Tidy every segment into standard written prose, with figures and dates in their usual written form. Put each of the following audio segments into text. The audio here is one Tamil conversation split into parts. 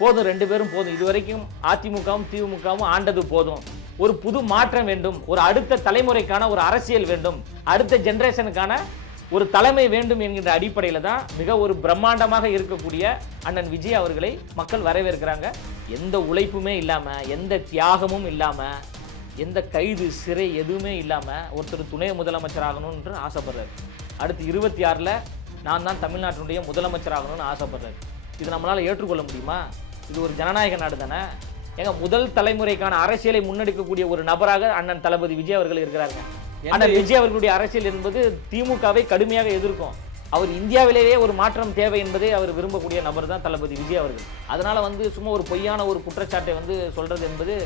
போதும், 2 பேரும் போதும். இதுவரைக்கும் அதிமுகவும் திமுகவும் ஆண்டது போதும். ஒரு புது மாற்றம் வேண்டும், ஒரு அடுத்த தலைமுறைக்கான ஒரு அரசியல் வேண்டும், அடுத்த ஜெனரேஷனுக்கான ஒரு தலைமை வேண்டும் என்கின்ற அடிப்படையில் தான் மிக ஒரு பிரம்மாண்டமாக இருக்கக்கூடிய அண்ணன் விஜய் அவர்களை மக்கள் வரவேற்கிறாங்க. எந்த உழைப்புமே இல்லாம, எந்த தியாகமும் இல்லாம, எந்த கைது சிறை எதுவுமே இல்லாம ஒருத்தர் துணை முதலமைச்சர் ஆகணும்னு ஆசைப்படுறாரு. அடுத்து 26ல் நான் தான் தமிழ்நாட்டினுடைய முதலமைச்சர் ஆகணும்னு ஆசைப்படுறாரு. இது நம்மளால ஏற்றுக்கொள்ள முடியுமா? இது ஒரு ஜனநாயக நாடு தானே. ஏங்க, முதல் தலைமுறைக்கான அரசியலை முன்னெடுக்கக்கூடிய ஒரு நபராக அண்ணன் தளபதி விஜய் அவர்கள் இருக்கிறாங்க. அண்ணன் விஜய் அவர்களுடைய அரசியல் என்பது திமுகவை கடுமையாக எதிர்க்கும். அவர் இந்தியாவிலேயே ஒரு மாற்றம் தேவை என்பதை அவர் விரும்பக்கூடிய நபர் தான் தளபதி விஜய் அவர்கள். அதனால சும்மா ஒரு பொய்யான ஒரு குற்றச்சாட்டை சொல்றது என்பது.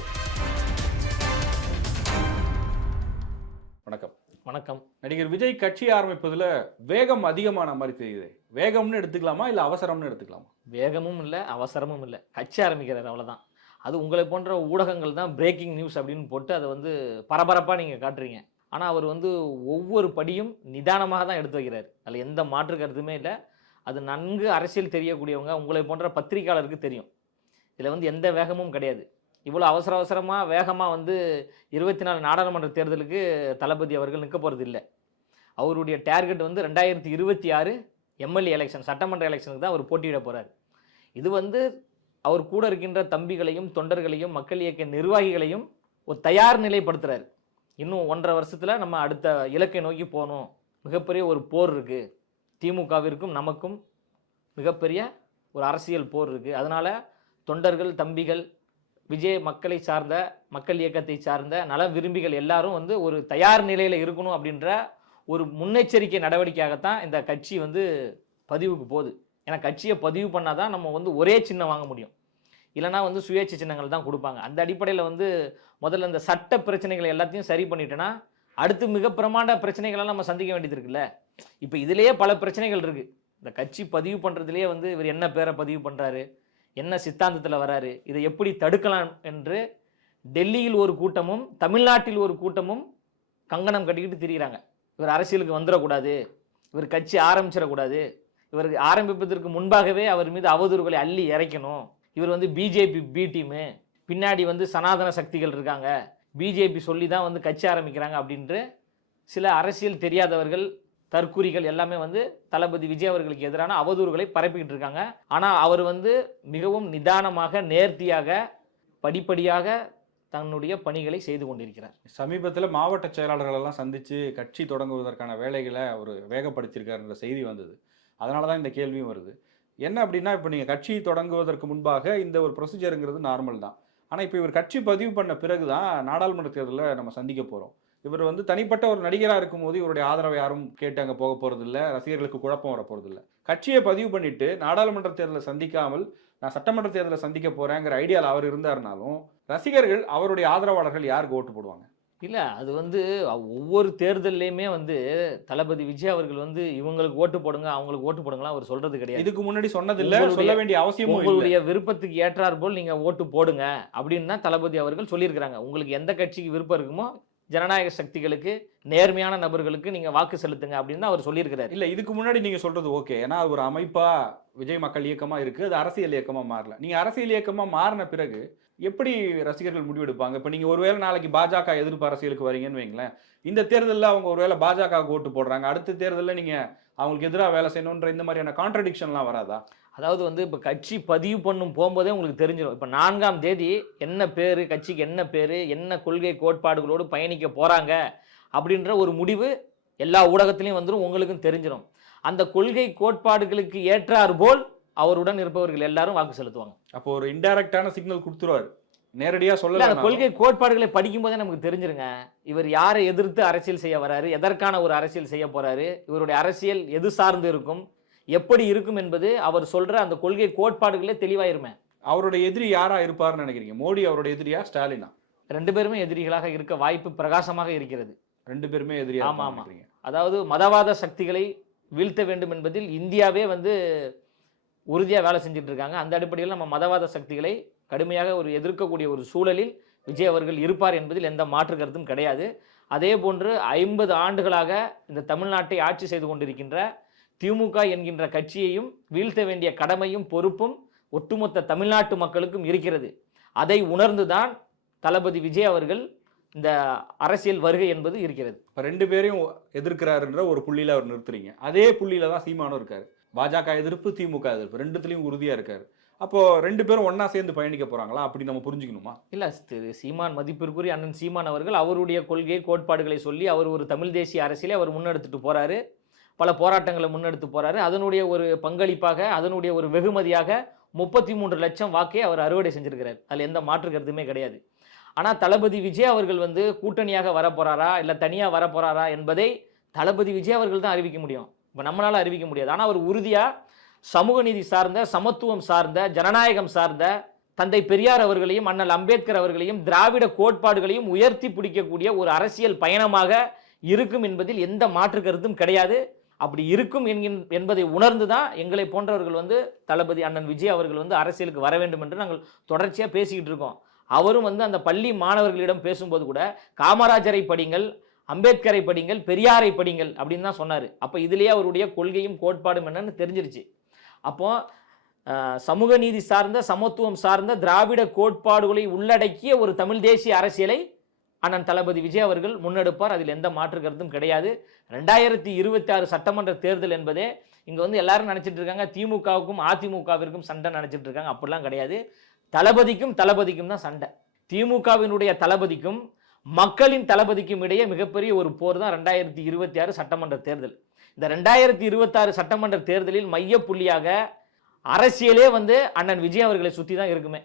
வணக்கம். வணக்கம். நடிகர் விஜய் கட்சி ஆரம்பிப்பதுல வேகம் அதிகமான மாதிரி தெரியுது. வேகம்னு எடுத்துக்கலாமா இல்ல அவசரம்னு எடுத்துக்கலாமா? வேகமும் இல்லை, அவசரமும் இல்லை. கட்சி ஆரம்பிக்கிறார், அவ்வளவுதான். அது உங்களை போன்ற ஊடகங்கள் தான் பிரேக்கிங் நியூஸ் அப்படின்னு போட்டு அதை பரபரப்பா நீங்க காட்டுறீங்க. ஆனா அவர் ஒவ்வொரு படியும் நிதானமாக தான் எடுத்து வைக்கிறார். அதில் எந்த மாற்று கருத்துமே இல்லை. அது நன்கு அரசியல் தெரியக்கூடியவங்க உங்களை போன்ற பத்திரிகையாளருக்கு தெரியும். இதில் எந்த வேகமும் கிடையாது. இவ்வளோ அவசரமாக வேகமாக 24 நாடாளுமன்ற தேர்தலுக்கு தளபதி அவர்கள் நிற்க போகிறது இல்லை. அவருடைய டார்கெட் 2026 எம்எல்ஏ எலெக்ஷன், சட்டமன்ற எலெக்ஷனுக்கு தான் அவர் போட்டியிட போகிறார். இது அவர் கூட இருக்கின்ற தம்பிகளையும் தொண்டர்களையும் மக்கள் இயக்க நிர்வாகிகளையும் ஒரு தயார் நிலைப்படுத்துகிறார். இன்னும் 1.5 வருஷத்தில் நம்ம அடுத்த இலக்கை நோக்கி போகணும். மிகப்பெரிய ஒரு போர் இருக்குது, திமுகவிற்கும் நமக்கும் மிகப்பெரிய ஒரு அரசியல் போர் இருக்குது. அதனால் தொண்டர்கள் தம்பிகள், விஜய் மக்களை சார்ந்த மக்கள் இயக்கத்தை சார்ந்த நல விரும்பிகள் எல்லாரும் ஒரு தயார் நிலையில் இருக்கணும் அப்படின்ற ஒரு முன்னெச்சரிக்கை நடவடிக்கையாகத்தான் இந்த கட்சி பதிவுக்கு போகுது. ஏன்னா கட்சியை பதிவு பண்ணால் தான் நம்ம ஒரே சின்னம் வாங்க முடியும். இல்லைனா சுயேட்சை சின்னங்கள் தான் கொடுப்பாங்க. அந்த அடிப்படையில் முதல்ல இந்த சட்ட பிரச்சனைகளை எல்லாத்தையும் சரி பண்ணிட்டேன்னா அடுத்து மிக பிரமாண்ட பிரச்சனைகளெல்லாம் நம்ம சந்திக்க வேண்டியது இருக்குல்ல. இப்போ இதுலேயே பல பிரச்சனைகள் இருக்குது. இந்த கட்சி பதிவு பண்ணுறதுலேயே இவர் என்ன பேரை பதிவு பண்ணுறாரு, என்ன சித்தாந்தத்தில் வராரு, இதை எப்படி தடுக்கலாம் என்று டெல்லியில் ஒரு கூட்டமும் தமிழ்நாட்டில் ஒரு கூட்டமும் கங்கணம் கட்டிக்கிட்டு திரிகிறாங்க. இவர் அரசியலுக்கு வந்துடக்கூடாது, இவர் கட்சி ஆரம்பிச்சிடக்கூடாது, இவர் ஆரம்பிப்பதற்கு முன்பாகவே அவர் மீது அவதூறுகளை அள்ளி இறைக்கணும், இவர் பிஜேபி பி டீமு, பின்னாடி சனாதன சக்திகள் இருக்காங்க, பிஜேபி சொல்லி தான் கட்சி ஆரம்பிக்கிறாங்க அப்படின்ற சில அரசியல் தெரியாதவர்கள் தற்குறிகள் எல்லாமே தளபதி விஜய் அவர்களுக்கு எதிரான அவதூறுகளை பரப்பிக்கிட்டு இருக்காங்க. ஆனால் அவர் மிகவும் நிதானமாக நேர்த்தியாக படிப்படியாக தன்னுடைய பணிகளை செய்து கொண்டிருக்கிறார். சமீபத்தில் மாவட்ட செயலாளர்கள் எல்லாம் சந்தித்து கட்சி தொடங்குவதற்கான வேலைகளை அவர் வேகப்படுத்தியிருக்காருன்ற செய்தி வந்தது. அதனால தான் இந்த கேள்வியும் வருது. என்ன அப்படின்னா, இப்போ நீங்கள் கட்சி தொடங்குவதற்கு முன்பாக இந்த ஒரு ப்ரொசீஜருங்கிறது நார்மல் தான். ஆனால் இப்போ இவர் கட்சி பதிவு பண்ண பிறகு தான் நாடாளுமன்ற தேர்தலில் நம்ம சந்திக்க போகிறோம். இவர் தனிப்பட்ட ஒரு நடிகராக இருக்கும்போது இவருடைய ஆதரவை யாரும் கேட்டு அங்கே போக போகிறதில்ல, ரசிகர்களுக்கு குழப்பம் வர போகிறதில்ல. கட்சியை பதிவு பண்ணிட்டு நாடாளுமன்ற தேர்தலை சந்திக்காமல் நான் சட்டமன்ற தேர்தலை சந்திக்க போகிறேங்கிற ஐடியாவில் அவர் இருந்தாருனாலும் ரசிகர்கள், அவருடைய ஆதரவாளர்கள் யாருக்கு ஓட்டு போடுவாங்க? இல்லை, அது ஒவ்வொரு தேர்தல்லையுமே தளபதி விஜய் அவர்கள் இவங்களுக்கு ஓட்டு போடுங்க அவங்களுக்கு ஓட்டு போடுங்கலாம் அவர் சொல்றது கிடையாது. இதுக்கு முன்னாடி சொன்னதில்லை, சொல்ல வேண்டிய அவசியமும் இல்லை. உங்களுடைய விருப்பத்துக்கு ஏற்றார் போல் நீங்க ஓட்டு போடுங்க அப்படின்னு தான் தளபதி அவர்கள் சொல்லியிருக்கிறாங்க. உங்களுக்கு எந்த கட்சிக்கு விருப்பம் இருக்குமோ ஜனநாயக சக்திகளுக்கு, நேர்மையான நபர்களுக்கு நீங்க வாக்கு செலுத்துங்க அப்படின்னு அவர் சொல்லியிருக்கிறார். இல்ல, இதுக்கு முன்னாடி நீங்க சொல்றது ஓகே. ஏன்னா அது ஒரு அமைப்பா விஜய் மக்கள் இயக்கமா இருக்கு, அது அரசியல் இயக்கமா மாறல. நீங்க அரசியல் இயக்கமா மாறின பிறகு எப்படி ரசிகர்கள் முடிவெடுப்பாங்க? இப்ப நீங்க ஒருவேளை நாளைக்கு பாஜக எதிர்ப்பு அரசியலுக்கு வரீங்கன்னு வைங்களேன், இந்த தேர்தலில் அவங்க ஒருவேளை பாஜக ஓட்டு போடுறாங்க, அடுத்த தேர்தலில் நீங்க அவங்களுக்கு எதிராக வேலை செய்யணுன்ற இந்த மாதிரியான கான்ட்ரடிக்ஷன்லாம் வராதா? அதாவது இப்போ கட்சி பதிவு பண்ணும் போகும்போதே உங்களுக்கு தெரிஞ்சிடும். இப்போ 4ஆம் தேதி என்ன பேர், கட்சிக்கு என்ன பேர், என்ன கொள்கை கோட்பாடுகளோடு பயணிக்க போகிறாங்க அப்படின்ற ஒரு முடிவு எல்லா ஊடகத்திலையும் வந்துடும், உங்களுக்கும் தெரிஞ்சிடும். அந்த கொள்கை கோட்பாடுகளுக்கு ஏற்றார் போல் அவருடன் இருப்பவர்கள் எல்லாரும் வாக்கு செலுத்துவாங்க. அப்போ ஒரு இன்டைரக்டான சிக்னல் கொடுத்துருவார், நேரடியாக சொல்லல. அந்த கொள்கை கோட்பாடுகளை படிக்கும் போதே நமக்கு தெரிஞ்சிருங்க இவர் யாரை எதிர்த்து அரசியல் செய்ய வராரு, எதற்கான ஒரு அரசியல் செய்ய போறாரு, இவருடைய அரசியல் எது சார்ந்து இருக்கும், எப்படி இருக்கும் என்பது அவர் சொல்ற அந்த கொள்கை கோட்பாடுகளே தெளிவாயிருமே. அவருடைய எதிரி யாரா இருப்பார்னு நினைக்கிறீங்க? மோடி அவருடைய எதிரியா, ஸ்டாலினா? 2 பேருமே எதிரிகளாக இருக்க வாய்ப்பு பிரகாசமாக இருக்கிறது. 2 பேருமே எதிரியா? ஆமா ஆமா. அதாவது மதவாத சக்திகளை வீழ்த்த வேண்டும் என்பதில் இந்தியாவே உறுதியாக வேலை செஞ்சுட்டு இருக்காங்க. அந்த அடிப்படையில் நம்ம மதவாத சக்திகளை கடுமையாக எதிர்க்கக்கூடிய ஒரு சூழலில் விஜய் அவர்கள் இருப்பார் என்பதில் எந்த மாற்று கருத்தும் கிடையாது. அதே போன்று 50 ஆண்டுகளாக இந்த தமிழ்நாட்டை ஆட்சி செய்து கொண்டிருக்கின்ற திமுக என்கின்ற கட்சியையும் வீழ்த்த வேண்டிய கடமையும் பொறுப்பும் ஒட்டுமொத்த தமிழ்நாட்டு மக்களுக்கும் இருக்கிறது. அதை உணர்ந்துதான் தளபதி விஜய் அவர்கள் இந்த அரசியல் வருகை என்பது இருக்கிறது. இப்போ 2 பேரையும் எதிர்க்கிறாருன்ற ஒரு புள்ளியில் அவர் நிறுத்துறீங்க. அதே புள்ளியில தான் சீமானும் இருக்காரு. பாஜக எதிர்ப்பு, திமுக எதிர்ப்பு, ரெண்டுத்துலையும் உறுதியாக இருக்காரு. அப்போ 2 பேரும் ஒன்றா சேர்ந்து பயணிக்க போகிறாங்களா? அப்படி நம்ம புரிஞ்சுக்கணுமா? இல்லை, திரு சீமான், மதிப்பிற்குரிய அண்ணன் சீமான் அவர்கள் அவருடைய கொள்கை கோட்பாடுகளை சொல்லி அவர் ஒரு தமிழ் தேசிய அரசியலை அவர் முன்னெடுத்துட்டு போகிறாரு. பல போராட்டங்களை முன்னெடுத்து போகிறாரு. அதனுடைய ஒரு பங்களிப்பாக, அதனுடைய ஒரு வெகுமதியாக 33 லட்சம் வாக்கை அவர் அறுவடை செஞ்சிருக்கிறார். அதில் எந்த மாற்று கருத்துமே கிடையாது. ஆனால் தளபதி விஜய் அவர்கள் வந்து கூட்டணியாக வரப்போறாரா இல்லை தனியாக வரப்போறாரா என்பதை தளபதி விஜய் அவர்கள் தான் அறிவிக்க முடியும். இப்போ நம்மளால அறிவிக்க முடியாது. ஆனால் அவர் உறுதியாக சமூக நீதி சார்ந்த, சமத்துவம் சார்ந்த, ஜனநாயகம் சார்ந்த தந்தை பெரியார் அவர்களையும் அண்ணல் அம்பேத்கர் அவர்களையும் திராவிட கோட்பாடுகளையும் உயர்த்தி பிடிக்கக்கூடிய ஒரு அரசியல் பயணமாக இருக்கும் என்பதில் எந்த மாற்று கருத்தும் கிடையாது. அப்படி இருக்கும் என்பதை உணர்ந்து தான் எங்களை போன்றவர்கள் வந்து தளபதி அண்ணன் விஜய் அவர்கள் வந்து அரசியலுக்கு வர வேண்டும் என்று நாங்கள் தொடர்ச்சியாக பேசிக்கிட்டு இருக்கோம். அவரும் வந்து அந்த பள்ளி மாணவர்களிடம் பேசும்போது கூட காமராஜரை படிங்கள், அம்பேத்கரை படிங்கள், பெரியாரை படிங்கள் அப்படின்னு தான் சொன்னார். அப்போ இதுலேயே அவருடைய கொள்கையும் கோட்பாடும் என்னன்னு தெரிஞ்சிருச்சு. அப்போ சமூக நீதி சார்ந்த, சமத்துவம் சார்ந்த திராவிட கோட்பாடுகளை உள்ளடக்கிய ஒரு தமிழ் தேசிய அரசியலை அண்ணன் தளபதி விஜய் அவர்கள் முன்னெடுப்பார். அதில் எந்த மாற்று கருத்தும் கிடையாது. 2026 சட்டமன்ற தேர்தல் என்பதே இங்கே வந்து எல்லாரும் நினச்சிட்டு இருக்காங்க திமுகவுக்கும் அதிமுகவிற்கும் சண்டை நினச்சிட்டு இருக்காங்க. அப்படிலாம் கிடையாது. தளபதிக்கும் தான் சண்டை. திமுகவினுடைய தளபதிக்கும் மக்களின் தளபதிக்கும் இடையே மிகப்பெரிய ஒரு போர் தான் 2026 சட்டமன்ற தேர்தல். இந்த 2026 சட்டமன்ற தேர்தலில் மைய புள்ளியாக அரசியலே வந்து அண்ணன் விஜய் அவர்களை சுற்றி தான் இருக்குமே.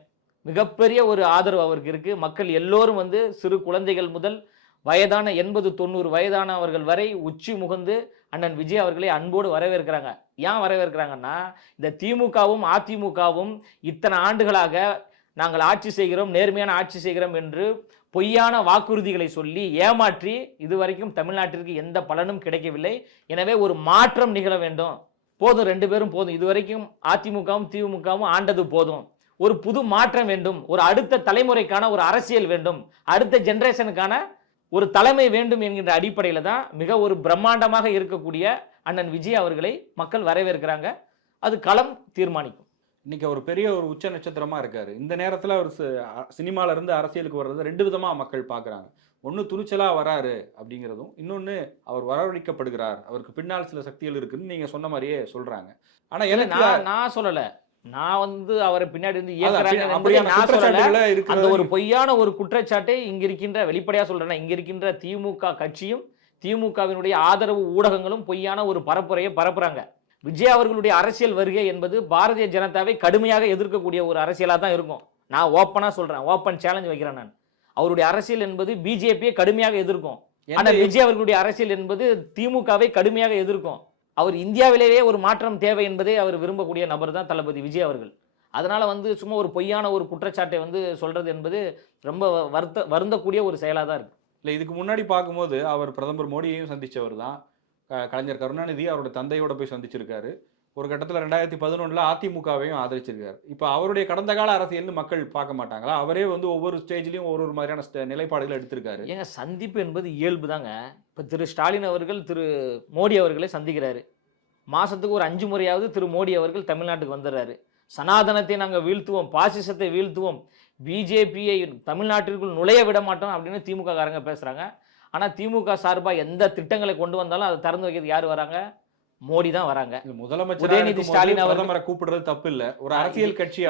மிகப்பெரிய ஒரு ஆதரவு அவருக்கு இருக்கு. மக்கள் எல்லோரும் வந்து சிறு குழந்தைகள் முதல் வயதான 80-90 வயதானவர்கள் வரை உச்சி முகந்து அண்ணன் விஜய் அவர்களை அன்போடு வரவேற்கிறாங்க. ஏன் வரவேற்கிறாங்கன்னா, இந்த திமுகவும் அதிமுகவும் இத்தனை ஆண்டுகளாக நாங்கள் ஆட்சி செய்கிறோம், நேர்மையான ஆட்சி செய்கிறோம் என்று பொய்யான வாக்குறுதிகளை சொல்லி ஏமாற்றி இதுவரைக்கும் தமிழ்நாட்டிற்கு எந்த பலனும் கிடைக்கவில்லை. எனவே ஒரு மாற்றம் நிகழ வேண்டும். போதும், 2 பேரும் போதும். இதுவரைக்கும் அதிமுகவும் திமுகவும் ஆண்டது போதும். ஒரு புது மாற்றம் வேண்டும். ஒரு அடுத்த தலைமுறைக்கான ஒரு அரசியல் வேண்டும். அடுத்த ஜெனரேஷனுக்கான ஒரு தலைமை வேண்டும் என்கின்ற அடிப்படையில் தான் மிக ஒரு பிரம்மாண்டமாக இருக்கக்கூடிய அண்ணன் விஜய் அவர்களை மக்கள் வரவேற்கிறாங்க. அது களம் தீர்மானிக்கும். இன்னைக்கு ஒரு பெரிய ஒரு உச்ச நட்சத்திரமா இருக்காரு. இந்த நேரத்தில் அவர் சினிமால இருந்து அரசியலுக்கு வர்றது 2 விதமா மக்கள் பார்க்குறாங்க. ஒன்று துணிச்சலா வராரு அப்படிங்கிறதும், இன்னொன்று அவர் வரவழைக்கப்படுகிறார், அவருக்கு பின்னால் சில சக்திகள் இருக்குன்னு நீங்க சொன்ன மாதிரியே சொல்றாங்க. ஆனா நான் சொல்லல, நான் வந்து அவரை பின்னாடி இருந்து இயக்குறாங்க. அந்த ஒரு பொய்யான ஒரு குற்றச்சாட்டை இங்க இருக்கின்ற, வெளிப்படையா சொல்றேன், இங்க இருக்கின்ற திமுக கட்சியும் திமுகவினுடைய ஆதரவு ஊடகங்களும் பொய்யான ஒரு பரப்புரையை பரப்புறாங்க. விஜய் அவர்களுடைய அரசியல் வருகை என்பது பாரதிய ஜனதாவை கடுமையாக எதிர்க்கக்கூடிய ஒரு அரசியலா தான் இருக்கும். நான் ஓப்பனா சொல்றேன், ஓப்பன் சேலஞ்ச் வைக்கிறேன். நான் அவருடைய அரசியல் என்பது பிஜேபியை கடுமையாக எதிர்க்கும். ஆனால் விஜய் அவர்களுடைய அரசியல் என்பது திமுகவை கடுமையாக எதிர்க்கும். அவர் இந்தியாவிலேயே ஒரு மாற்றம் தேவை என்பதை அவர் விரும்பக்கூடிய நபர் தான் தளபதி விஜய் அவர்கள். அதனால வந்து சும்மா ஒரு பொய்யான ஒரு குற்றச்சாட்டை வந்து சொல்றது என்பது ரொம்ப வருந்தக்கூடிய ஒரு செயலாக தான் இருக்கு. இல்லை, இதுக்கு முன்னாடி பார்க்கும்போது அவர் பிரதமர் மோடியையும் சந்திச்சவர் தான். கலைஞர் கருணாநிதி அவரோட தந்தையோட போய் சந்திச்சிருக்காரு. ஒரு கட்டத்தில் 2011 அதிமுகவையும் ஆதரிச்சிருக்காரு. இப்போ அவருடைய கடந்த கால அரசியல்னு மக்கள் பார்க்க மாட்டாங்களா? அவரே வந்து ஒவ்வொரு ஸ்டேஜ்லையும் ஒரு மாதிரியான நிலைப்பாடுகளை எடுத்திருக்காரு. ஏங்க, சந்திப்பு என்பது இயல்பு தாங்க. இப்போ திரு ஸ்டாலின் அவர்கள் திரு மோடி அவர்களை சந்திக்கிறாரு. மாதத்துக்கு ஒரு 5 முறையாவது திரு மோடி அவர்கள் தமிழ்நாட்டுக்கு வந்துடுறாரு. சனாதனத்தை நாங்கள் வீழ்த்துவோம், பாசிசத்தை வீழ்த்துவோம், பிஜேபியை தமிழ்நாட்டிற்குள் நுழைய விட மாட்டோம் அப்படின்னு திமுக காரங்க பேசுகிறாங்க. ஆனால் திமுக சார்பாக எந்த திட்டங்களை கொண்டு வந்தாலும் அதை திறந்து வைக்கிறது யார் வராங்க? மோடி தான் வராங்க. முதலமைச்சர் உதயநிதி ஸ்டாலின் அவரை கூப்பிடுறது தப்பு இல்ல. ஒரு அரசியல் கட்சி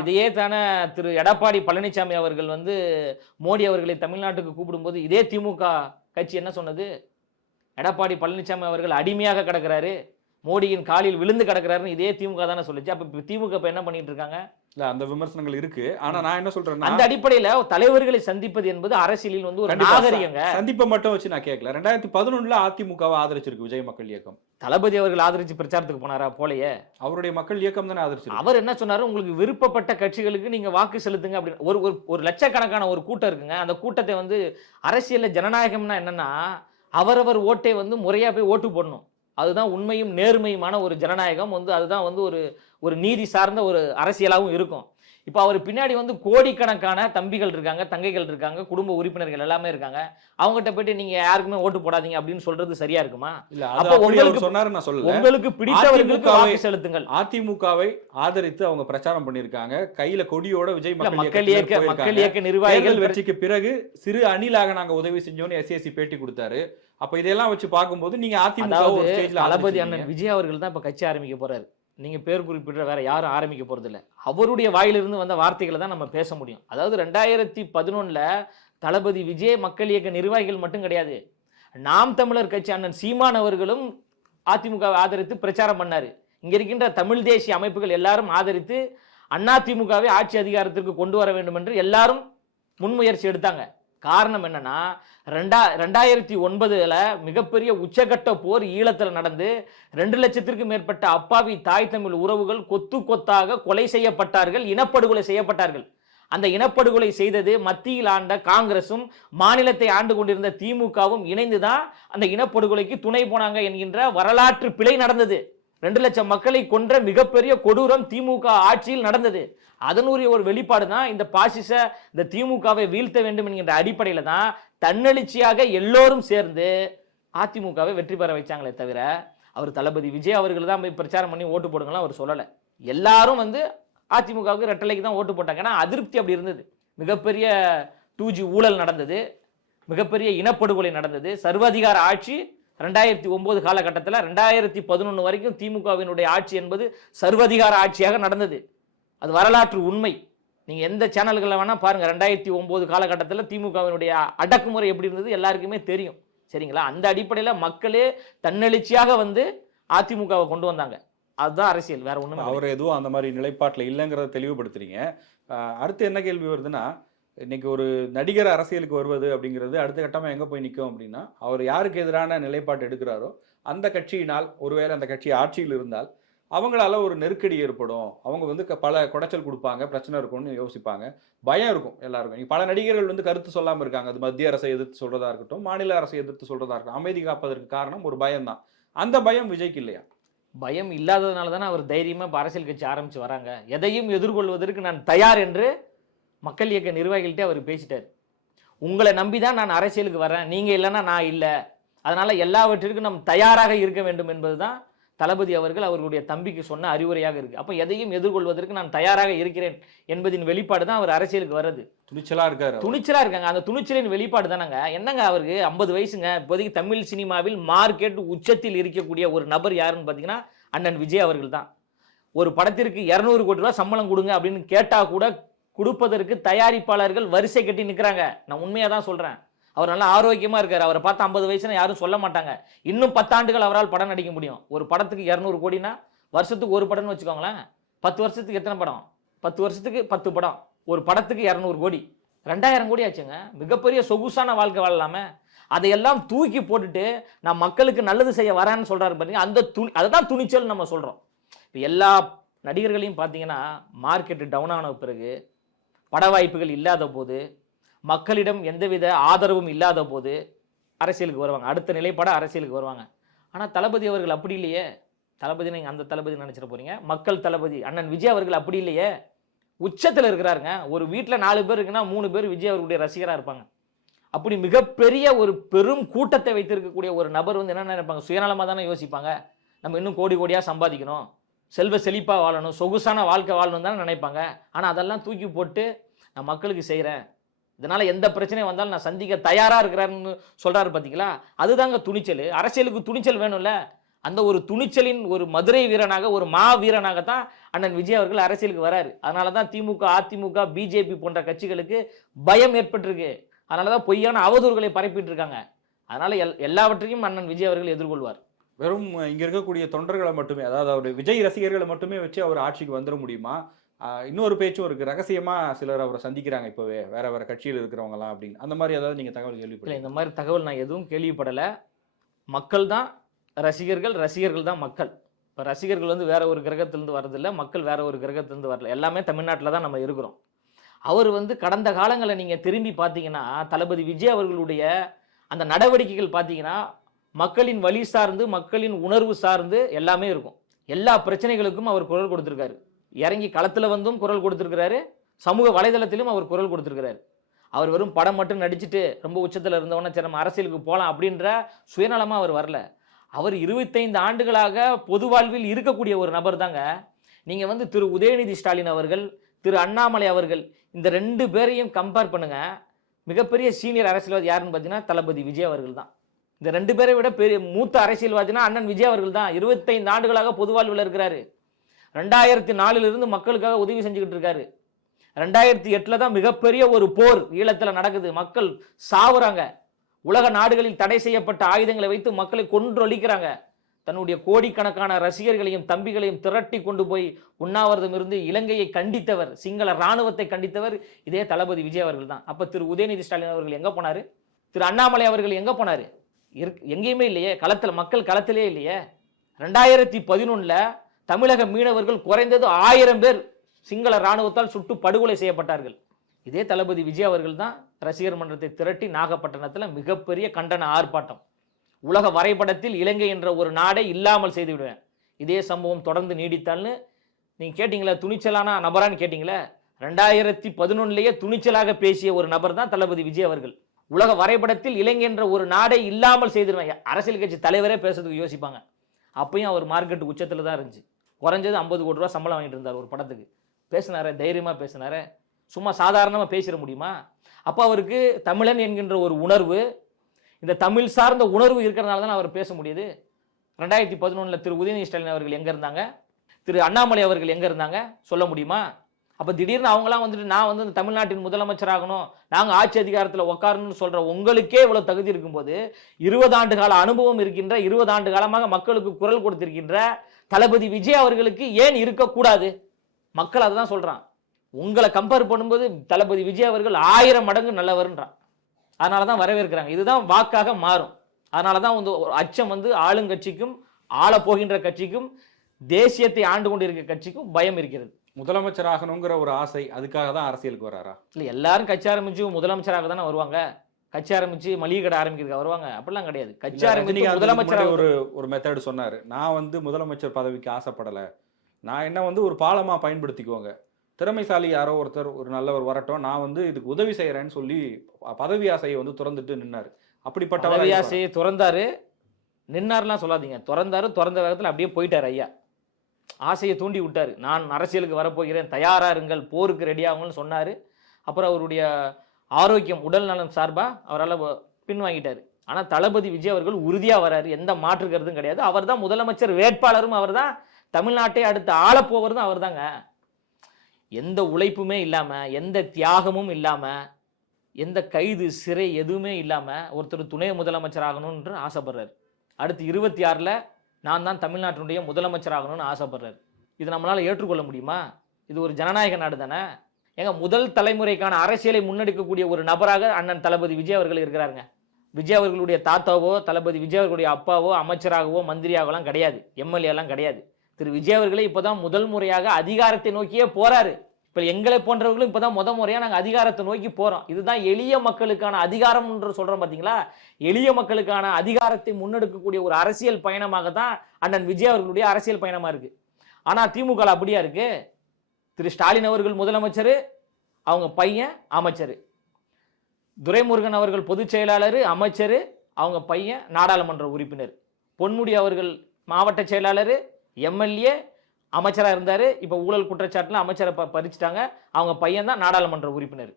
இதையே தானே திரு எடப்பாடி பழனிசாமி அவர்கள் வந்து மோடி அவர்களை தமிழ்நாட்டுக்கு கூப்பிடும்போது இதே திமுக கட்சி என்ன சொன்னது? எடப்பாடி பழனிசாமி அவர்கள் அடிமையாக கிடக்கிறாரு, மோடியின் காலில் விழுந்து கிடக்கிறாருன்னு இதே திமுக தானே சொல்லிச்சு. அப்ப திமுக இப்ப என்ன பண்ணிட்டு இருக்காங்க? இல்ல, அந்த விமர்சனங்கள் இருக்கு. ஆனா நான் என்ன சொல்றேன்னா, அந்த அடிப்படையில தலைவர்களை சந்திப்பது என்பது அரசியலில் வந்து ஒரு நாகரிகங்க. சந்திப்பை மட்டும் வச்சு நான் கேட்கல. 2011 அதிமுகவை ஆதரிச்சிருக்கு விஜய் மக்கள் இயக்கம். தளபதி அவர்கள் ஆதரிச்சு பிரச்சாரத்துக்கு போனாரா? போலயே. அவருடைய மக்கள் இயக்கம் தானே ஆதரிச்சு. அவர் என்ன சொன்னாரு? உங்களுக்கு விருப்பப்பட்ட கட்சிகளுக்கு நீங்க வாக்கு செலுத்துங்க அப்படின்னு. ஒரு லட்சக்கணக்கான ஒரு கூட்டம் இருக்குங்க. அந்த கூட்டத்தை வந்து அரசியல்ல ஜனநாயகம்னா என்னன்னா, அவரவர் ஓட்டை வந்து முறையா போய் ஓட்டு போடணும். அதுதான் உண்மையும் நேர்மையுமான ஒரு ஜனநாயகம் வந்து. அதுதான் வந்து ஒரு நீதி சார்ந்த ஒரு அரசியலாகவும் இருக்கும். இப்போ அவர் பின்னாடி வந்து கோடிக்கணக்கான தம்பிகள் இருக்காங்க, தங்கைகள் இருக்காங்க, குடும்ப உறுப்பினர்கள் எல்லாமே இருக்காங்க. அவங்ககிட்ட போயிட்டு நீங்க யாருக்குமே ஓட்டு போடாதீங்க அப்படின்னு சொல்றது சரியா இருக்குமா? இல்ல அப்ப அது அப்படி உங்களுக்கு அவர் சொன்னாரு நான் சொல்லல. உங்களுக்கு பிடித்தவர்களுக்கு அதிமுகவை வாக்கு செலுத்துங்கள். அதிமுகவை ஆதரித்து அவங்க பிரச்சாரம் பண்ணிருக்காங்க. கையில கொடியோட விஜய் இல்ல, மக்கள் மக்கள் இயக்க நிர்வாகிகள் தேர்தல் வெற்றிக்கு பிறகு சிறு அணிலாக நாங்க உதவி செஞ்சோம்னு எஸ்ஏசி பேட்டி கொடுத்தாரு. அப்ப இதெல்லாம் வச்சு பார்க்கும்போது நீங்க அதிமுக ஒரு அதாவது ஸ்டேஜ்ல தளபதி அண்ணன் விஜய் அவர்கள் தான் இப்ப கட்சி ஆரம்பிக்க போறாரு. நீங்க பேர் குறிப்பிட்ட வேற யாரும் ஆரம்பிக்க போறது இல்ல. அவருடைய வாயிலிருந்து வந்த வார்த்தைகளை தான் நம்ம பேச முடியும். அதாவது 2011 தளபதி விஜய் மக்கள் இயக்க நிர்வாகிகள் மட்டும் கிடையாது, நாம் தமிழர் கட்சி அண்ணன் சீமான் அவர்களும் அதிமுகவை ஆதரித்து பிரச்சாரம் பண்ணாரு. இங்க இருக்கின்ற தமிழ் தேசிய அமைப்புகள் எல்லாரும் ஆதரித்து அதிமுகவை ஆட்சி அதிகாரத்திற்கு கொண்டு வர வேண்டும் என்று எல்லாரும் முன்முயற்சி எடுத்தாங்க. காரணம் என்னன்னா 2009 மிகப்பெரிய உச்சகட்ட போர் ஈழத்தில் நடந்து 2 லட்சத்திற்கும் மேற்பட்ட அப்பாவி தாய் தமிழ் உறவுகள் கொத்து கொத்தாக கொலை செய்யப்பட்டார்கள், இனப்படுகொலை செய்யப்பட்டார்கள். அந்த இனப்படுகொலை செய்தது மத்தியில் ஆண்ட காங்கிரசும் மாநிலத்தை ஆண்டு கொண்டிருந்த திமுகவும் இணைந்துதான் அந்த இனப்படுகொலைக்கு துணை போனாங்க என்கின்ற வரலாற்று பிழை நடந்தது. 2 லட்சம் மக்களை கொன்ற மிகப்பெரிய கொடூரம் திமுக ஆட்சியில் நடந்தது. அதனுடைய ஒரு வெளிப்பாடு தான் இந்த பாசிச இந்த திமுகவை வீழ்த்த வேண்டும் என்கின்ற அடிப்படையில தான் தன்னெழுச்சியாக எல்லோரும் சேர்ந்து அதிமுகவை வெற்றி பெற வச்சாங்களே தவிர அவர் தளபதி விஜய் அவர்கள் தான் போய் பிரச்சாரம் பண்ணி ஓட்டு போடுங்கலாம் அவர் சொல்லலை. எல்லாரும் வந்து அதிமுகவுக்கு ரெட்டலைக்கு தான் ஓட்டு போட்டாங்க. ஏன்னா அதிருப்தி அப்படி இருந்தது. மிகப்பெரிய 2G ஊழல் நடந்தது, மிகப்பெரிய இனப்படுகொலை நடந்தது, சர்வாதிகார ஆட்சி 2009 காலகட்டத்தில் 2011 வரைக்கும் திமுகவினுடைய ஆட்சி என்பது சர்வாதிகார ஆட்சியாக நடந்தது. அது வரலாற்று உண்மை. நீங்க எந்த சேனல்களில் வேணா பாருங்க. 2009 காலகட்டத்தில் திமுகவினுடைய அடக்குமுறை எப்படி இருந்தது எல்லாருக்குமே தெரியும். சரிங்களா? அந்த அடிப்படையில் மக்களே தன்னெழுச்சியாக வந்து அதிமுகவை கொண்டு வந்தாங்க. அதுதான் அரசியல், வேற ஒண்ணும். அவர் எதுவும் அந்த மாதிரி நிலைப்பாட்டில் இல்லைங்கிறத தெளிவுபடுத்துறீங்க. அடுத்து என்ன கேள்வி வருதுன்னா, இன்னைக்கு ஒரு நடிகர் அரசியலுக்கு வருவது அப்படிங்கிறது அடுத்த கட்டமாக எங்கே போய் நிற்கும் அப்படின்னா, அவர் யாருக்கு எதிரான நிலைப்பாட்டு எடுக்கிறாரோ அந்த கட்சியினால், ஒருவேளை அந்த கட்சி ஆட்சியில் இருந்தால் அவங்களால ஒரு நெருக்கடி ஏற்படும், அவங்க வந்து பல குடைச்சல் கொடுப்பாங்க, பிரச்சனை இருக்கும்னு யோசிப்பாங்க, பயம் இருக்கும் எல்லாருக்கும். பல நடிகர்கள் வந்து கருத்து சொல்லாமல் இருக்காங்க. அது மத்திய அரசை எதிர்த்து சொல்றதா இருக்கட்டும், மாநில அரசை எதிர்த்து சொல்றதா இருக்கட்டும், அமைதி காப்பதற்கு காரணம் ஒரு பயம் தான். அந்த பயம் விஜய்க்கு இல்லையா? பயம் இல்லாததுனால தானே அவர் தைரியமா அரசியல் கட்சி ஆரம்பிச்சு வராங்க. எதையும் எதிர்கொள்வதற்கு நான் தயார் என்று மக்கள் இயக்க நிர்வாகிகள்கிட்ட அவர் பேசிட்டார். உங்களை நம்பி தான் நான் அரசியலுக்கு வரேன், நீங்க இல்லைன்னா நான் இல்லை, அதனால எல்லாவற்றிற்கும் நாம் தயாராக இருக்க வேண்டும் என்பதுதான் தளபதி அவர்கள் அவர்களுடைய தம்பிக்கு சொன்ன அறிவுரையாக இருக்கு. அப்ப எதையும் எதிர்கொள்வதற்கு நான் தயாராக இருக்கிறேன் என்பதின் வெளிப்பாடு தான் அவர் அரசியலுக்கு வருது. துணிச்சலா இருக்காரு, துணிச்சலா இருக்காங்க. அந்த துணிச்சலின் வெளிப்பாடு தானங்க. என்னங்க அவருக்கு 50 வயசுங்க. இப்போதைக்கு தமிழ் சினிமாவில் மார்க்கெட் உச்சத்தில் இருக்கக்கூடிய ஒரு நபர் யாருன்னு பாத்தீங்கன்னா அண்ணன் விஜய் அவர்கள் தான். ஒரு படத்திற்கு 200 கோடி ரூபாய் சம்பளம் கொடுங்க அப்படின்னு கேட்டா கூட கொடுப்பதற்கு தயாரிப்பாளர்கள் வரிசை கட்டி நிற்கிறாங்க. நான் உண்மையா தான் சொல்றேன். அவர் நல்லா ஆரோக்கியமா இருக்காரு. அவரை பார்த்து 50 வயசுன்னு யாரும் சொல்ல மாட்டாங்க. இன்னும் 10 ஆண்டுகள் அவரால் படம் நடிக்க முடியும். ஒரு படத்துக்கு 200 கோடினா வருஷத்துக்கு ஒரு படம்னு வச்சுக்கோங்களேன். 10 வருஷத்துக்கு எத்தனை படம்? 10 வருஷத்துக்கு 10 படம். ஒரு படத்துக்கு 200 கோடி, 2000 கோடி ஆச்சுங்க. மிகப்பெரிய சொகுசான வாழ்க்கை வாழலாமே. அதையெல்லாம் தூக்கி போட்டுட்டு நான் மக்களுக்கு நல்லது செய்ய வரேன்னு சொல்றாரு பாத்தீங்க. அந்த அதுதான் துணிச்சல் நம்ம சொல்றோம். இப்போ எல்லா நடிகர்களையும் பார்த்தீங்கன்னா மார்க்கெட் டவுன் ஆன பிறகு, பட வாய்ப்புகள் இல்லாத போது, மக்களிடம் எந்தவித ஆதரவும் இல்லாத போது அரசியலுக்கு வருவாங்க. அடுத்த நிலைப்பாட அரசியலுக்கு வருவாங்க. ஆனால் தளபதி அவர்கள் அப்படி இல்லையே. தளபதி நீங்கள் அந்த தளபதி நினைச்சிட போறீங்க. மக்கள் தளபதி அண்ணன் விஜய் அவர்கள் அப்படி இல்லையே. உச்சத்தில் இருக்கிறாருங்க. ஒரு வீட்டில் 4 பேர் இருக்குன்னா 3 பேர் விஜய் அவர்களுடைய ரசிகராக இருப்பாங்க. அப்படி மிகப்பெரிய ஒரு பெரும் கூட்டத்தை வைத்திருக்கக்கூடிய ஒரு நபர் வந்து என்ன நினைப்பாங்க? சுயநலமாக தானே யோசிப்பாங்க. நம்ம இன்னும் கோடி கோடியாக சம்பாதிக்கணும், செல்வ செழிப்பாக வாழணும், சொகுசான வாழ்க்கை வாழணும் தானே நினைப்பாங்க. ஆனால் அதெல்லாம் தூக்கி போட்டு நான் மக்களுக்கு செய்கிறேன், இதனால எந்த பிரச்சனையும் வந்தாலும் நான் சந்திக்க தயாரா இருக்கிறாருன்னு சொல்றாரு பாத்தீங்களா? அதுதாங்க துணிச்சல். அரசியலுக்கு துணிச்சல் வேணும்ல. அந்த ஒரு துணிச்சலின் ஒரு மதுரை வீரனாக, ஒரு மா வீரனாகத்தான் அண்ணன் விஜய் அவர்கள் அரசியலுக்கு வராரு. அதனாலதான் திமுக, அதிமுக, பிஜேபி போன்ற கட்சிகளுக்கு பயம் ஏற்பட்டிருக்கு. அதனாலதான் பொய்யான அவதூறுகளை பரப்பிட்டு இருக்காங்க. அதனால எல்லாவற்றையும் அண்ணன் விஜய் அவர்கள் எதிர்கொள்வார். வெறும் இங்க இருக்கக்கூடிய தொண்டர்களை மட்டுமே, அதாவது அவர் விஜய் ரசிகர்களை மட்டுமே வச்சு அவர் ஆட்சிக்கு வந்துட முடியுமா? இன்னொரு பேச்சும் இருக்கு, ரகசியமா சிலர் அவரை சந்திக்கிறாங்க இப்பவே, வேற வேற கட்சியில் இருக்கிறவங்க எல்லாம் அப்படின்னு. அந்த மாதிரி ஏதாவது நீங்க தகவல் கேள்விப்படல? இந்த மாதிரி தகவல் நான் எதுவும் கேள்விப்படல. மக்கள் தான் ரசிகர்கள், ரசிகர்கள் தான் மக்கள். இப்போ ரசிகர்கள் வந்து வேற ஒரு கிரகத்திலிருந்து வரதில்லை, மக்கள் வேற ஒரு கிரகத்திலிருந்து வரல. எல்லாமே தமிழ்நாட்டில் தான் நம்ம இருக்கிறோம். அவர் வந்து கடந்த காலங்களை நீங்க திரும்பி பார்த்தீங்கன்னா, தளபதி விஜய் அவர்களுடைய அந்த நடவடிக்கைகள் பார்த்தீங்கன்னா மக்களின் வழி சார்ந்து, மக்களின் உணர்வு சார்ந்து எல்லாமே இருக்கும். எல்லா பிரச்சனைகளுக்கும் அவர் குரல் கொடுத்திருக்காரு. இறங்கி களத்துல வந்தும் குரல் கொடுத்திருக்கிறாரு, சமூக வலைதளத்திலும் அவர் குரல் கொடுத்திருக்கிறார். அவர் வெறும் படம் மட்டும் நடிச்சுட்டு ரொம்ப உச்சத்தில் இருந்தவொன்னே சரி நம்ம அரசியலுக்கு போகலாம் அப்படின்ற சுயநலமாக அவர் வரல. அவர் 25 ஆண்டுகளாக பொது வாழ்வில் இருக்கக்கூடிய ஒரு நபர் தாங்க. நீங்கள் வந்து திரு உதயநிதி ஸ்டாலின் அவர்கள், திரு அண்ணாமலை அவர்கள், இந்த 2 பேரையும் கம்பேர் பண்ணுங்க. மிகப்பெரிய சீனியர் அரசியல்வாதி யாருன்னு பார்த்தீங்கன்னா தளபதி விஜய் அவர்கள் தான். இந்த 2 பேரை விட பெரிய மூத்த அரசியல்வாதினா அண்ணன் விஜய் அவர்கள் தான். 25 ஆண்டுகளாக பொது வாழ்வில் இருக்கிறாரு. 2004 மக்களுக்காக உதவி செஞ்சுக்கிட்டு இருக்காரு. 2008 தான் மிகப்பெரிய ஒரு போர் ஈழத்தில் நடக்குது. மக்கள் சாவுறாங்க. உலக நாடுகளில் தடை செய்யப்பட்ட ஆயுதங்களை வைத்து மக்களை கொன்றொழிக்கிறாங்க. தன்னுடைய கோடிக்கணக்கான ரசிகர்களையும் தம்பிகளையும் திரட்டி கொண்டு போய் உண்ணாவிரதம் இருந்து இலங்கையை கண்டித்தவர், சிங்கள இராணுவத்தை கண்டித்தவர் இதே தளபதி விஜய் அவர்கள் தான். அப்ப திரு உதயநிதி ஸ்டாலின் அவர்கள் எங்க போனாரு? திரு அண்ணாமலை அவர்கள் எங்க போனாரு? எங்கேயுமே இல்லையே. மக்கள் களத்திலே இல்லையே. 2011 தமிழக மீனவர்கள் குறைந்தது 1000 பேர் சிங்கள இராணுவத்தால் சுட்டு படுகொலை செய்யப்பட்டார்கள். இதே தளபதி விஜய் அவர்கள் தான் ரசிகர் மன்றத்தை திரட்டி நாகப்பட்டினத்தில் மிகப்பெரிய கண்டன ஆர்ப்பாட்டம். உலக வரைபடத்தில் இலங்கை என்ற ஒரு நாடை இல்லாமல் செய்து விடுவேன். இதே சம்பவம் தொடர்ந்து நீடித்தால்னு நீங்க கேட்டீங்களா? துணிச்சலான நபரான்னு கேட்டீங்களா? 2011 துணிச்சலாக பேசிய ஒரு நபர் தான் தளபதி விஜய் அவர்கள். உலக வரைபடத்தில் இலங்கை என்ற ஒரு நாடை இல்லாமல் செய்திருவேன். அரசியல் கட்சி தலைவரே பேசுறதுக்கு யோசிப்பாங்க. அப்பயும் அவர் மார்க்கெட் உச்சத்தில் தான் இருந்துச்சு. குறைஞ்சது 50 கோடி ரூபா சம்பளம் வாங்கிட்டு இருந்தார் ஒரு படத்துக்கு. பேசினார, தைரியமா பேசினார, சும்மா சாதாரணமாக பேசிட முடியுமா? அப்போ அவருக்கு தமிழன் என்கின்ற ஒரு உணர்வு, இந்த தமிழ் சார்ந்த உணர்வு இருக்கிறதுனால தான் அவர் பேச முடியுது. 2011 திரு உதயநிதி ஸ்டாலின் அவர்கள் எங்க இருந்தாங்க? திரு அண்ணாமலை அவர்கள் எங்க இருந்தாங்க? சொல்ல முடியுமா? அப்ப திடீர்னு அவங்களாம் வந்துட்டு நான் வந்து தமிழ்நாட்டின் முதலமைச்சர் ஆகணும், நாங்க ஆட்சி அதிகாரத்தில் உட்காரணும்னு சொல்ற உங்களுக்கே இவ்வளவு தகுதி இருக்கும்போது 20 ஆண்டு கால அனுபவம் இருக்கின்ற, 20 ஆண்டு காலமாக மக்களுக்கு குரல் கொடுத்திருக்கின்ற தளபதி விஜய் அவர்களுக்கு ஏன் இருக்கக்கூடாது? மக்கள் அதுதான் சொல்றான். உங்களை கம்பேர் பண்ணும்போது தளபதி விஜய் அவர்கள் 1000 மடங்கு நல்லவர்ன்றான். அதனாலதான் வரவேற்கிறாங்க. இதுதான் வாக்காக மாறும். அதனாலதான் வந்து ஒரு அச்சம் வந்து ஆளுங்கட்சிக்கும் ஆள போகின்ற கட்சிக்கும் தேசியத்தை ஆண்டு கொண்டிருக்கிற கட்சிக்கும் பயம் இருக்கிறது. முதலமைச்சர் ஆகணுங்கிற ஒரு ஆசை, அதுக்காக தான் அரசியலுக்கு வராரா? இல்ல, எல்லாரும் கட்சி ஆரம்பிச்சு முதலமைச்சராக தானே வருவாங்க. கட்சி ஆரம்பிச்சு மளிகை கடை ஆரம்பிக்கிறதுக்கு வருவாங்க? அப்படிலாம் கிடையாது. கட்சி ஆரம்பிச்சு முதலமைச்சர் ஒரு மெத்தட் சொன்னாரு. நான் வந்து முதலமைச்சர் பதவிக்கு ஆசைப்படல, நான் என்ன வந்து ஒரு பாலமா பயன்படுத்திக்குவாங்க, திறமைசாலி யாரோ ஒருத்தர் ஒரு நல்லவர் வரட்டும், நான் வந்து இதுக்கு உதவி செய்யறேன்னு சொல்லி பதவி ஆசையை வந்து துறந்துட்டு நின்னாரு. அப்படிப்பட்ட பதவி ஆசையை துறந்தாரு, நின்னாருலாம் சொல்லாதீங்க. திறந்த வேகத்தில் அப்படியே போயிட்டாரு ஐயா. ஆசையை தூண்டி விட்டாரு. நான் அரசியலுக்கு வரப்போகிறேன், தயாரா இருங்கள், போருக்கு ரெடி ஆகுங்கன்னு சொன்னாரு. அப்புறம் அவருடைய ஆரோக்கியம், உடல் நலம் சார்பா அவரால் பின்வாங்கிட்டாரு. ஆனா தளபதி விஜய் அவர்கள் உறுதியா வராரு, எந்த மாற்று கருத்தும் கிடையாது. அவர் தான் முதலமைச்சர் வேட்பாளரும், அவர் தான் தமிழ்நாட்டை அடுத்து ஆளப்போவதும் அவர் தாங்க. எந்த உழைப்புமே இல்லாம, எந்த தியாகமும் இல்லாம, எந்த கைது சிறை எதுவுமே இல்லாம ஒருத்தர் துணை முதலமைச்சர் ஆகணும்னு ஆசைப்படுறாரு. அடுத்து 26 நான் தான் தமிழ்நாட்டினுடைய முதலமைச்சர் ஆகணும்னு ஆசைப்படுறாரு. இது நம்மளால ஏற்றுக்கொள்ள முடியுமா? இது ஒரு ஜனநாயக நாடு தானே. எங்க முதல் தலைமுறைக்கான அரசியலை முன்னெடுக்கக்கூடிய ஒரு நபராக அண்ணன் தளபதி விஜய் அவர்கள் இருக்கிறாருங்க. விஜய் அவர்களுடைய தாத்தாவோ தளபதி விஜய் அவர்களுடைய அப்பாவோ அமைச்சராகவோ மந்திரியாகலாம் கிடையாது, எம்எல்ஏ எல்லாம் கிடையாது. திரு விஜய் அவர்களே இப்பதான் முதல் முறையாக அதிகாரத்தை நோக்கியே போறாரு. இப்ப எங்களை போன்றவர்களும் இப்பதான் முறையா நாங்க அதிகாரத்தை நோக்கி போறோம். இதுதான் எளிய மக்களுக்கான அதிகாரம் என்று சொல்றோம் பாத்தீங்களா? எளிய மக்களுக்கான அதிகாரத்தை முன்னெடுக்கக்கூடிய ஒரு அரசியல் பயணமாக தான் அண்ணன் விஜய் அவர்களுடைய அரசியல் பயணமா இருக்கு. ஆனா திமுக அப்படியா இருக்கு? திரு ஸ்டாலின் அவர்கள் முதலமைச்சர், அவங்க பையன் அமைச்சர். துரைமுருகன் அவர்கள் பொதுச் செயலாளர், அமைச்சர், அவங்க பையன் நாடாளுமன்ற உறுப்பினர். பொன்முடி அவர்கள் மாவட்ட செயலாளர், எம்எல்ஏ, அமைச்சராக இருந்தார். இப்போ ஊழல் குற்றச்சாட்டுல அமைச்சரை பறிச்சுட்டாங்க, அவங்க பையன் தான் நாடாளுமன்ற உறுப்பினர்.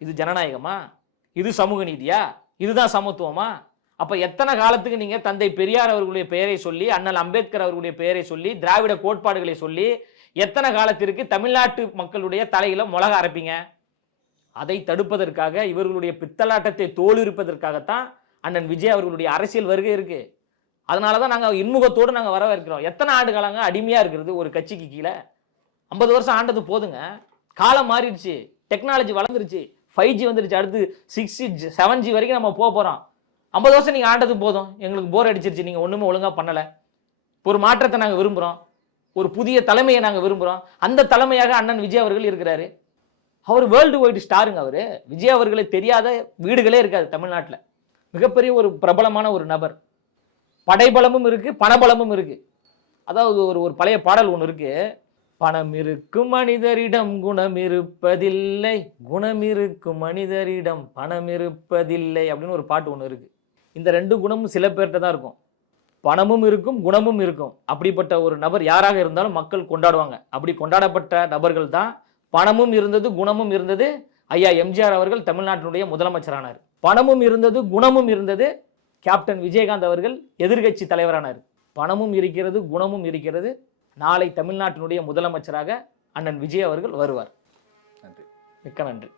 இது ஜனநாயகமா? இது சமூக நீதியா? இதுதான் சமத்துவமா? அப்ப எத்தனை காலத்துக்கு நீங்க தந்தை பெரியார் அவர்களுடைய பெயரை சொல்லி, அண்ணல் அம்பேத்கர் அவர்களுடைய பெயரை சொல்லி, திராவிட கோட்பாடுகளை சொல்லி எத்தனை காலத்திற்கு தமிழ்நாட்டு மக்களுடைய தலையில மிளகா அரைப்பீங்க? அதை தடுப்பதற்காக, இவர்களுடைய பித்தலாட்டத்தை தோலுரிப்பதற்காகத்தான் அண்ணன் விஜய் அவர்களுடைய அரசியல் வருகை இருக்கு. அதனாலதான் நாங்க இன்முகத்தோடு நாங்க வரவேற்கிறோம். எத்தனை ஆண்டு காலங்க அடிமையா இருக்கிறது ஒரு கட்சிக்கு கீழே? 50 வருஷம் ஆண்டது போதுங்க. காலம் மாறிடுச்சு, டெக்னாலஜி வளர்ந்துருச்சு, 5G வந்துருச்சு, அடுத்து 6G 7G வரைக்கும் நம்ம போறோம். 50 வருஷம் நீங்க ஆண்டது போதும், எங்களுக்கு போர் அடிச்சிருச்சு, நீங்க ஒண்ணுமே ஒழுங்கா பண்ணல. ஒரு மாற்றத்தை நாங்க விரும்புறோம், ஒரு புதிய தலைமையை நாங்க விரும்புறோம். அந்த தலைமையாக அண்ணன் விஜய் அவர்கள் இருக்கிறாரு. அவர் வேர்ல்டு வைடு ஸ்டாருங்க. அவரு விஜய் அவர்களை தெரியாத வீடுகளே இருக்காது தமிழ்நாட்டில். மிகப்பெரிய ஒரு பிரபலமான ஒரு நபர். படைபலமும் இருக்கு, பணபலமும் இருக்கு. அதாவது ஒரு பழைய பாடல் ஒன்று இருக்கு, பணம் இருக்கும் மனிதரிடம் குணம் இருப்பதில்லை, குணம் இருக்கும் மனிதரிடம் பணம் இருப்பதில்லை அப்படின்னு ஒரு பாட்டு ஒன்று இருக்கு. இந்த ரெண்டு குணமும் சில பேர்கிட்ட தான் இருக்கும். பணமும் இருக்கும், குணமும் இருக்கும். அப்படிப்பட்ட ஒரு நபர் யாராக இருந்தாலும் மக்கள் கொண்டாடுவாங்க. அப்படி கொண்டாடப்பட்ட நபர்கள் தான் பணமும் இருந்தது, குணமும் இருந்தது. ஐயா எம்ஜிஆர் அவர்கள் தமிழ்நாட்டினுடைய முதலமைச்சரானார். பணமும் இருந்தது, குணமும் இருந்தது. கேப்டன் விஜயகாந்த் அவர்கள் எதிர்கட்சி தலைவரானார். பணமும் இருக்கிறது, குணமும் இருக்கிறது. நாளை தமிழ்நாட்டினுடைய முதலமைச்சராக அண்ணன் விஜய் அவர்கள் வருவார். நன்றி. மிக்க நன்றி.